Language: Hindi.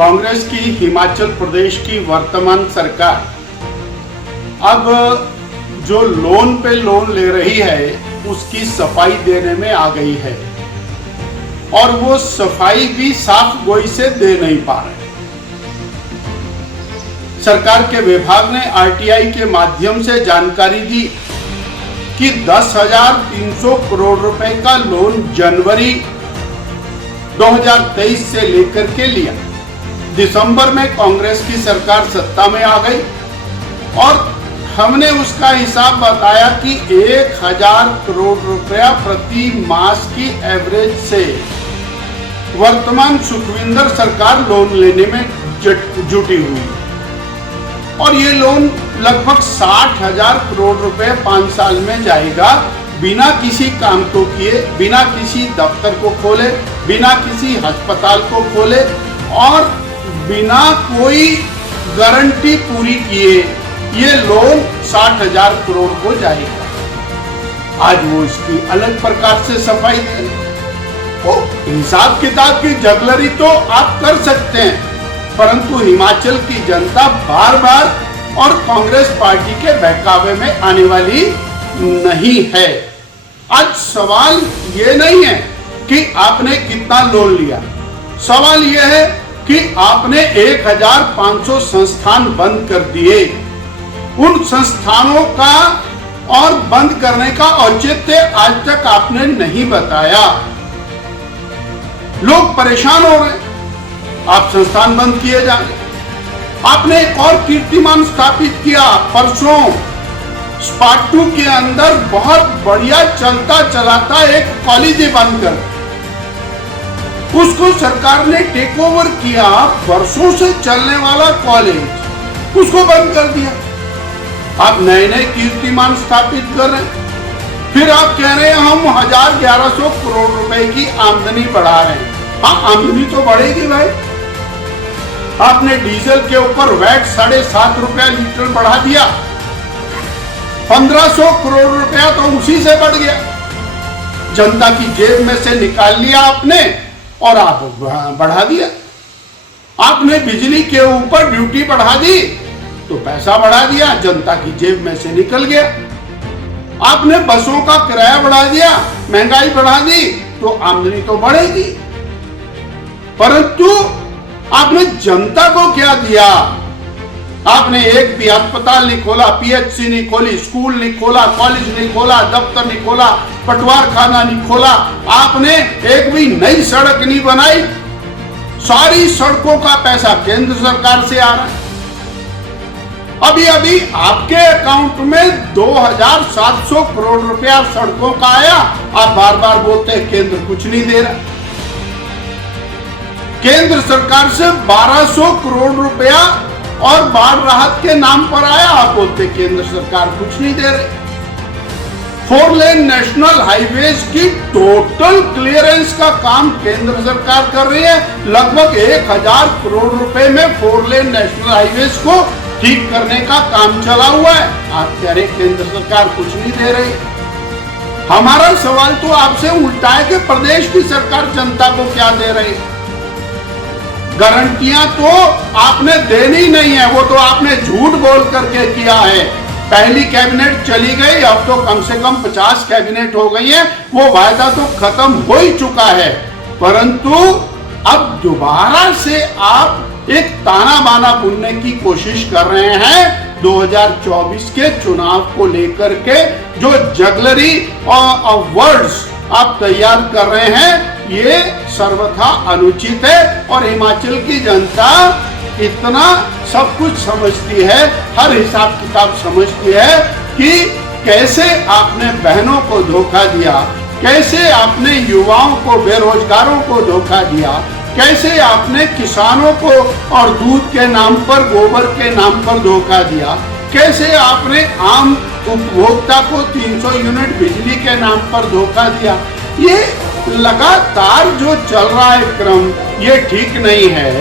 कांग्रेस की हिमाचल प्रदेश की वर्तमान सरकार अब जो लोन पे लोन ले रही है उसकी सफाई देने में आ गई है और वो सफाई भी साफ गोई से दे नहीं पा रहे। सरकार के विभाग ने आरटीआई के माध्यम से जानकारी दी कि 10,300 करोड़ रुपए का लोन जनवरी 2023 से लेकर के लिया। दिसंबर में कांग्रेस की सरकार सत्ता में आ गई और हमने उसका हिसाब बताया कि 1,000 करोड़ रुपया प्रति मास की एवरेज से वर्तमान सुखविंदर सरकार लोन लेने में जुटी हुई और ये लोन लगभग 60,000 करोड़ रुपए 5 साल में जाएगा, बिना किसी काम को किए, बिना किसी दफ्तर को खोले, बिना किसी अस्पताल को खोले और बिना कोई गारंटी पूरी किए ये लोन 60,000 करोड़ को जाएगा। आज वो इसकी अलग प्रकार से सफाई दे। हिसाब किताब की जगलरी तो आप कर सकते हैं, परंतु हिमाचल की जनता बार बार और कांग्रेस पार्टी के बहकावे में आने वाली नहीं है। आज सवाल ये नहीं है कि आपने कितना लोन लिया, सवाल यह है कि आपने 1,500 संस्थान बंद कर दिए। उन संस्थानों का और बंद करने का औचित्य आज तक आपने नहीं बताया। लोग परेशान हो रहे, आप संस्थान बंद किए जा रहे। आपने एक और कीर्तिमान स्थापित किया, परसों स्पाटू के अंदर बहुत बढ़िया चलता चलाता एक कॉलेज बंद कर, उसको सरकार ने टेक ओवर किया। वर्षों से चलने वाला कॉलेज उसको बंद कर दिया। आप नए नए कीर्तिमान स्थापित कर रहे हैं, फिर आप कह रहे हैं हम 1,100 करोड़ रुपए की आमदनी बढ़ा रहे हैं। हाँ, आमदनी तो बढ़ेगी भाई। आपने डीजल के ऊपर वैट 7.5 रुपया लीटर बढ़ा दिया, 1,500 करोड़ रुपया तो उसी से बढ़ गया। जनता की जेब में से निकाल लिया आपने और आप बढ़ा दिया। आपने बिजली के ऊपर ड्यूटी बढ़ा दी तो पैसा बढ़ा दिया, जनता की जेब में से निकल गया। आपने बसों का किराया बढ़ा दिया, महंगाई बढ़ा दी तो आमदनी तो बढ़ेगी, परंतु आपने जनता को क्या दिया? आपने एक भी अस्पताल नहीं खोला, पीएचसी नहीं खोली, स्कूल नहीं खोला, कॉलेज नहीं खोला, दफ्तर नहीं खोला, पटवार खाना नहीं खोला, आपने एक भी नई सड़क नहीं बनाई। सारी सड़कों का पैसा केंद्र सरकार से आ रहा है। अभी अभी आपके अकाउंट में 2,700 करोड़ रुपया सड़कों का आया। आप बार बार बोलते हैं केंद्र कुछ नहीं दे रहा। केंद्र सरकार से 1,200 करोड़ रुपया और बाढ़ राहत के नाम पर आया, आप बोलते केंद्र सरकार कुछ नहीं दे रही। 4 लेन नेशनल हाईवेज की टोटल क्लियरेंस का काम केंद्र सरकार कर रही है। लगभग 1,000 करोड़ रुपए में 4 लेन नेशनल हाईवेज को ठीक करने का काम चला हुआ है। आप कह रहे केंद्र सरकार कुछ नहीं दे रही। हमारा सवाल तो आपसे उल्टा है कि प्रदेश की सरकार जनता को क्या दे रही है? गारंटियां तो आपने देनी नहीं है, वो तो आपने झूठ बोल करके किया है। पहली कैबिनेट चली गई, अब तो कम से कम 50 कैबिनेट हो गई है, वो वायदा तो खत्म हो ही चुका है। परंतु अब दोबारा से आप एक ताना बाना बुनने की कोशिश कर रहे हैं। 2024 के चुनाव को लेकर के जो जगलरी और वर्ड्स आप तैयार कर रहे हैं, ये सर्वथा अनुचित है और हिमाचल की जनता इतना सब कुछ समझती है, हर हिसाब किताब समझती है कि कैसे आपने बहनों को धोखा दिया, कैसे आपने युवाओं को, बेरोजगारों को धोखा दिया, कैसे आपने किसानों को और दूध के नाम पर, गोबर के नाम पर धोखा दिया, कैसे आपने आम उपभोक्ता को 300 यूनिट बिजली के नाम पर धोखा दिया। ये लगातार जो चल रहा है क्रम, ये ठीक नहीं है।